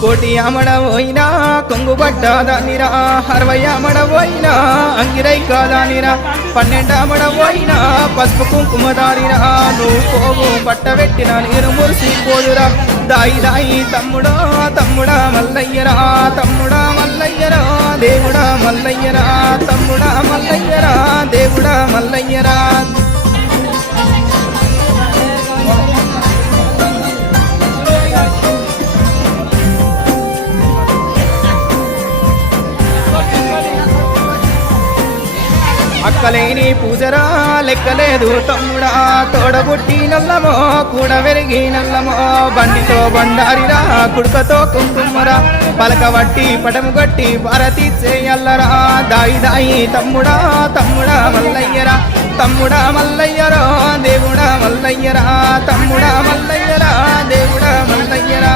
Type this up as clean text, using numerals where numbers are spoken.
కోటి అమడవోయినా కొంగు పడ్డాదానిరా 60 అమడవోయినా అంగిరై కాదానిరా 12 అమడవోయినా పసుపు కుంకుమదారిరా నువ్వు పోగు బట్ట పెట్టిన నీరు మురిసిపోదురా దాయి దాయి తమ్ముడా తమ్ముడా మల్లయ్యరా తమ్ముడా మల్లయ్యరా దేవుడా మల్లయ్యరా తమ్ముడా మల్లయ్యరా దేవుడా మల్లయ్యరా అక్కలేని పూజరా లెక్కలేదు తమ్ముడా తోడబుట్టి నల్లమో కూడా వెరిగి నల్లమో బండితో బండారిరా కుడుకతో కుంకుమరా పలకబట్టి పటము గట్టి భారతి చేయల్లరా దాయి దాయి తమ్ముడా తమ్ముడా మల్లయ్యరా తమ్ముడా మల్లయ్యరా దేవుడా మల్లయ్యరా తమ్ముడా మల్లయ్యరా దేవుడా మల్లయ్యరా